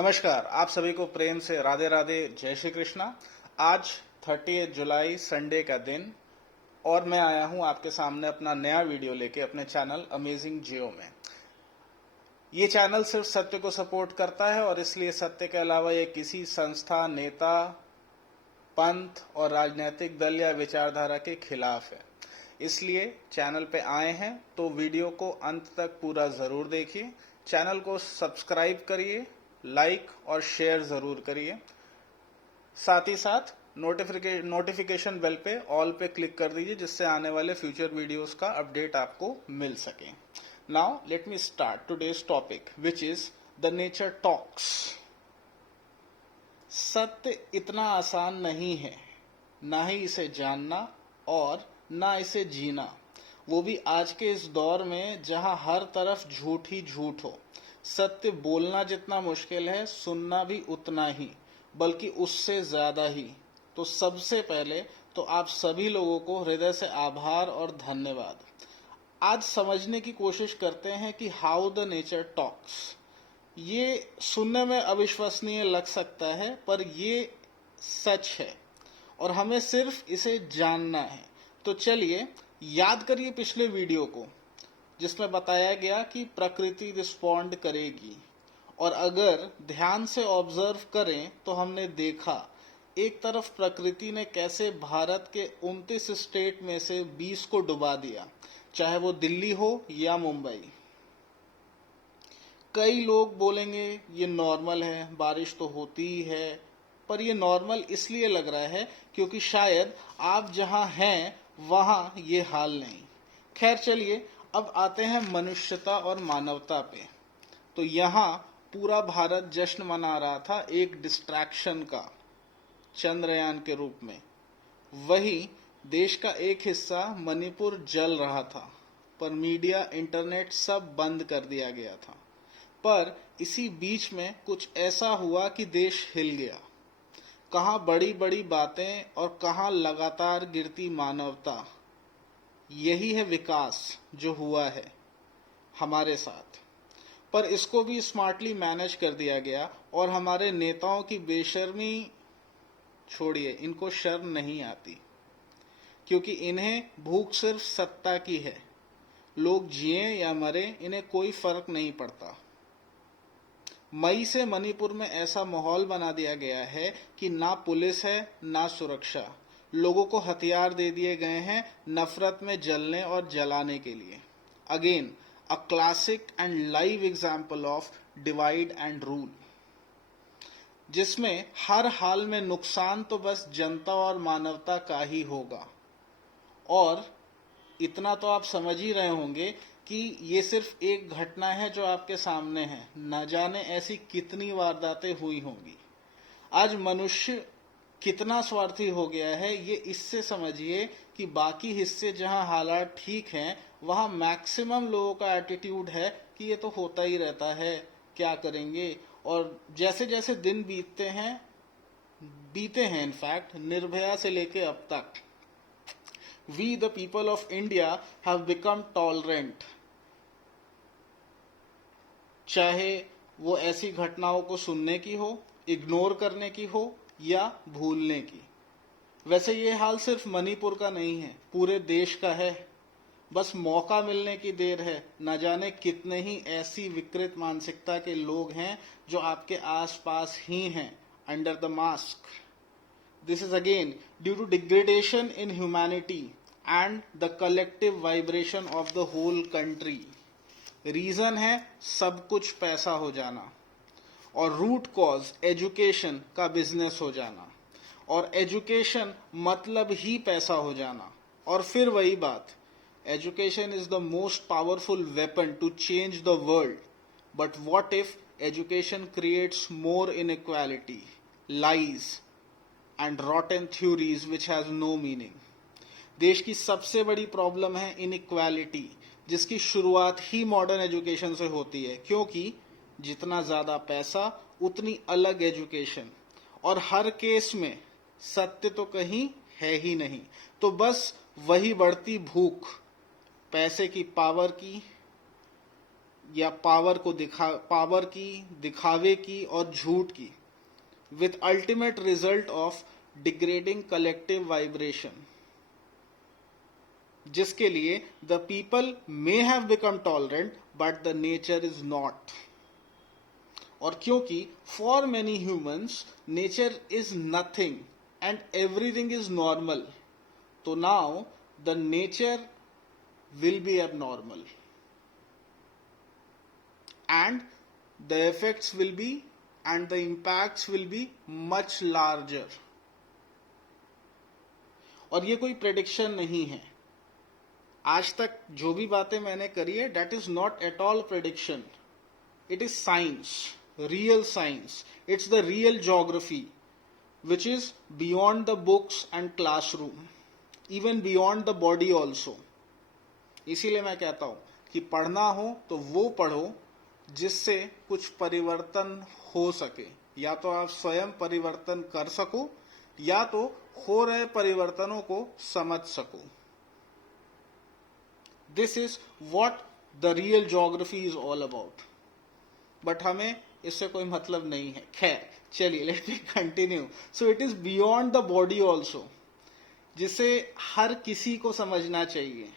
नमस्कार, आप सभी को प्रेम से राधे राधे, जय श्री कृष्णा। आज 30 जुलाई संडे का दिन और मैं आया हूं आपके सामने अपना नया वीडियो लेके अपने चैनल अमेजिंग जियो में। ये चैनल सिर्फ सत्य को सपोर्ट करता है और इसलिए सत्य के अलावा ये किसी संस्था, नेता, पंथ और राजनीतिक दल या विचारधारा के खिलाफ है। इसलिए चैनल पे आए हैं तो वीडियो को अंत तक पूरा जरूर देखिए। चैनल को सब्सक्राइब करिए, लाइक और शेयर जरूर करिए। साथ ही साथ नोटिफिकेशन बेल पे ऑल पे क्लिक कर दीजिए, जिससे आने वाले फ्यूचर वीडियोस का अपडेट आपको मिल सके। Now let me start today's topic which is the nature talks. सत्य इतना आसान नहीं है, ना ही इसे जानना और ना इसे जीना, वो भी आज के इस दौर में जहां हर तरफ झूठ ही झूठ हो। सत्य बोलना जितना मुश्किल है, सुनना भी उतना ही, बल्कि उससे ज्यादा ही। तो सबसे पहले तो आप सभी लोगों को हृदय से आभार और धन्यवाद। आज समझने की कोशिश करते हैं कि हाउ द नेचर टॉक्स। ये सुनने में अविश्वसनीय लग सकता है, पर ये सच है और हमें सिर्फ इसे जानना है। तो चलिए याद करिए पिछले वीडियो को, जिसमें बताया गया कि प्रकृति रिस्पॉन्ड करेगी, और अगर ध्यान से ऑब्जर्व करें तो हमने देखा एक तरफ प्रकृति ने कैसे भारत के 29 स्टेट में से 20 को डुबा दिया, चाहे वो दिल्ली हो या मुंबई। कई लोग बोलेंगे ये नॉर्मल है, बारिश तो होती ही है, पर ये नॉर्मल इसलिए लग रहा है क्योंकि शायद आप जहां हैं वहां ये हाल नहीं। खैर चलिए, अब आते हैं मनुष्यता और मानवता पे। तो यहाँ पूरा भारत जश्न मना रहा था एक डिस्ट्रैक्शन का, चंद्रयान के रूप में। वही देश का एक हिस्सा मणिपुर जल रहा था, पर मीडिया, इंटरनेट सब बंद कर दिया गया था। पर इसी बीच में कुछ ऐसा हुआ कि देश हिल गया। कहाँ बड़ी बड़ी बातें और कहाँ लगातार गिरती मानवता। यही है विकास जो हुआ है हमारे साथ। पर इसको भी स्मार्टली मैनेज कर दिया गया, और हमारे नेताओं की बेशर्मी छोड़िए, इनको शर्म नहीं आती, क्योंकि इन्हें भूख सिर्फ सत्ता की है। लोग जिए या मरे, इन्हें कोई फर्क नहीं पड़ता। मई से मणिपुर में ऐसा माहौल बना दिया गया है कि ना पुलिस है ना सुरक्षा। लोगों को हथियार दे दिए गए हैं नफरत में जलने और जलाने के लिए। Again a classic and live example of divide and rule, जिसमें हर हाल में नुकसान तो बस जनता और मानवता का ही होगा। और इतना तो आप समझ ही रहे होंगे कि ये सिर्फ एक घटना है जो आपके सामने है, न जाने ऐसी कितनी वारदातें हुई होंगी। आज मनुष्य कितना स्वार्थी हो गया है, ये इससे समझिए कि बाकी हिस्से जहां हालात ठीक हैं, वहां मैक्सिमम लोगों का एटीट्यूड है कि ये तो होता ही रहता है, क्या करेंगे। और जैसे जैसे दिन बीते हैं इनफैक्ट, निर्भया से लेके अब तक, we the people of India have become tolerant। चाहे वो ऐसी घटनाओं को सुनने की हो, इग्नोर करने की हो या भूलने की। वैसे ये हाल सिर्फ मणिपुर का नहीं है, पूरे देश का है। बस मौका मिलने की देर है। न जाने कितने ही ऐसी विकृत मानसिकता के लोग हैं जो आपके आसपास ही हैं, under the mask. This is again due to degradation in humanity and the collective vibration of the whole country। Reason है सब कुछ पैसा हो जाना, और रूट कॉज एजुकेशन का बिजनेस हो जाना, और एजुकेशन मतलब ही पैसा हो जाना। और फिर वही बात, education is the most powerful weapon to change the world. But what if education creates more inequality, lies and rotten theories which has no meaning. देश की सबसे बड़ी प्रॉब्लम है इनइक्वालिटी, जिसकी शुरुआत ही मॉडर्न एजुकेशन से होती है, क्योंकि जितना ज्यादा पैसा उतनी अलग एजुकेशन, और हर केस में सत्य तो कहीं है ही नहीं। तो बस वही बढ़ती भूख पैसे की, पावर की, या पावर की, दिखावे की और झूठ की, with ultimate result of degrading collective vibration, जिसके लिए the people may have become tolerant but the nature is not. और क्योंकि for many humans nature is nothing and everything is normal, तो now the nature will be abnormal and the effects will be and the impacts will be much larger. और ये कोई prediction नहीं है, आज तक जो भी बातें मैंने करी है that is not at all prediction, it is science, real science, it's the real geography which is beyond the books and classroom, even beyond the body also. इसीलिए मैं कहता हूं कि पढ़ना हो तो वो पढ़ो जिससे कुछ परिवर्तन हो सके, या तो आप स्वयं परिवर्तन कर सको या तो हो रहे परिवर्तनों को समझ सको. This is what the real geography is all about. But हमें इससे कोई मतलब नहीं है. खैर चलिए, let me continue. So it is beyond the body also, जिसे हर किसी को समझना चाहिए.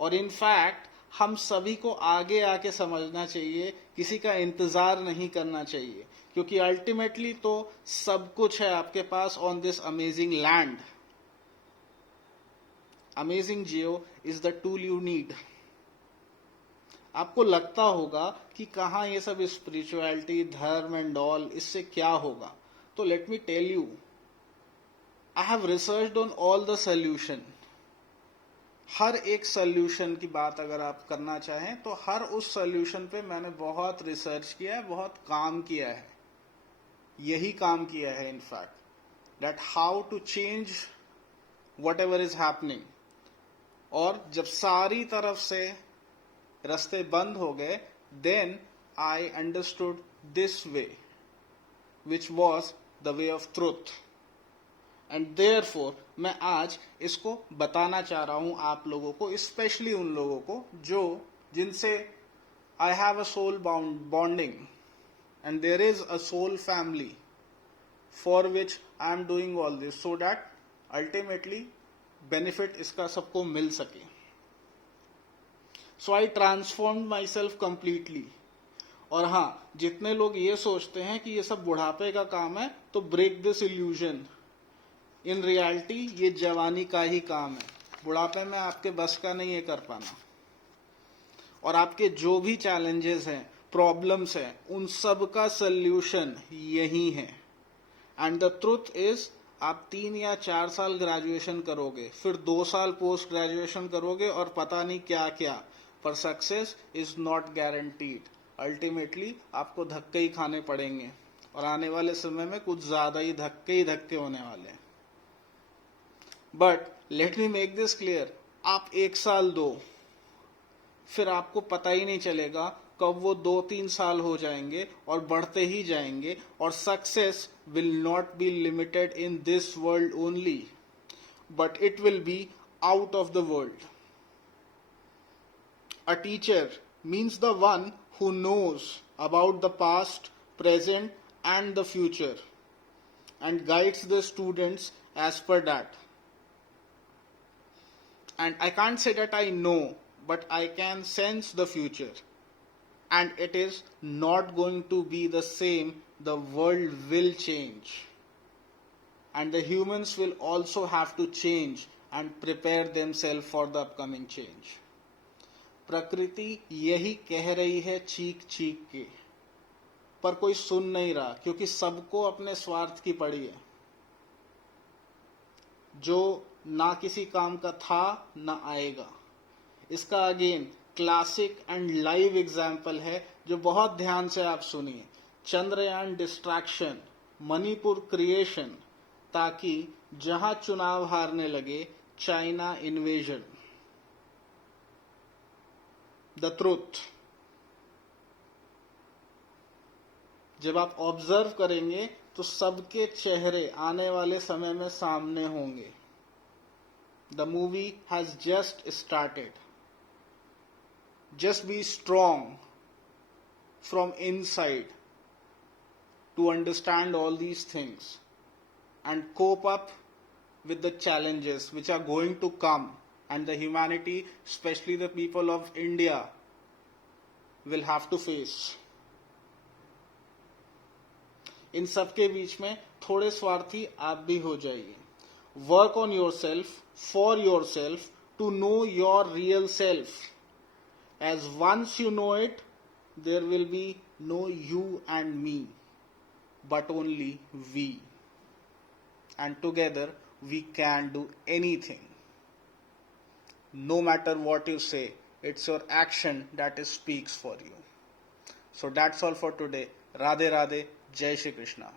और इनफैक्ट हम सभी को आगे आके समझना चाहिए, किसी का इंतजार नहीं करना चाहिए, क्योंकि अल्टीमेटली तो सब कुछ है आपके pass on this amazing land. Amazing Jio is the tool you need. आपको लगता होगा कि कहाँ ये सब स्पिरिचुअलिटी, धर्म एंड ऑल, इससे क्या होगा. तो let me tell you, I have researched on all the solution. हर एक सोल्यूशन की बात अगर आप करना चाहें तो हर उस सोल्यूशन पे मैंने बहुत रिसर्च किया है, बहुत काम किया है. यही काम किया है in fact, that how to change whatever is happening. और जब सारी तरफ से रास्ते बंद हो गए, then I understood this way which was the way of truth. And therefore मैं आज इसको बताना चाह रहा हूं आप लोगों को, स्पेशली उन लोगों को जिनसे I have a soul bonding and there is a soul family for which I am doing all this, so that ultimately benefit इसका सबको मिल सके. So I transform myself completely. और हाँ, जितने लोग ये सोचते हैं कि ये सब बुढ़ापे का काम है, तो break this illusion. In reality ये जवानी का ही काम है. बुढ़ापे में आपके बस का नहीं है कर पाना. और आपके जो भी चैलेंजेस हैं, प्रॉब्लम्स हैं, उन सब का सल्यूशन यही है. एंड द ट्रुथ इज, आप 3 या 4 साल ग्रेजुएशन करोगे, फिर 2 साल पोस्ट ग्रेजुएशन करोगे और पता नहीं क्या क्या, पर success is not guaranteed. Ultimately आपको धक्के ही खाने पड़ेंगे, और आने वाले समय में कुछ ज्यादा ही धक्के होने वाले हैं. But let me make this clear, आप 1 साल दो, फिर आपको पता ही नहीं चलेगा कब वो 2-3 साल हो जाएंगे और बढ़ते ही जाएंगे. और success will not be limited in this world only, but it will be out of the world. A teacher means the one who knows about the past, present and the future and guides the students as per that. And I can't say that I know, but I can sense the future. And it is not going to be the same. The world will change. And the humans will also have to change and prepare themselves for the upcoming change. प्रकृति यही कह रही है चीख चीख के, पर कोई सुन नहीं रहा, क्योंकि सबको अपने स्वार्थ की पड़ी है. जो ना किसी काम का था ना आएगा. इसका again classic and live example है, जो बहुत ध्यान से आप सुनिए. चंद्रयान डिस्ट्रैक्शन, मणिपुर क्रिएशन, ताकि जहां चुनाव हारने लगे, चाइना इन्वेजन. The truth. जब आप ऑब्जर्व करेंगे तो सबके चेहरे आने वाले समय में सामने होंगे. The movie has just started. Just be strong, from inside to understand all these things and cope up with the challenges which are going to come, and the humanity, especially the people of India, will have to face. इन सब के बीच में थोड़े स्वार्थी आप भी हो जाइए. Work on yourself, for yourself, to know your real self. As once you know it, there will be no you and me, but only we. And together we can do anything. No matter what you say, it's your action that speaks for you. So that's all for today. Radhe Radhe, Jai Shri Krishna.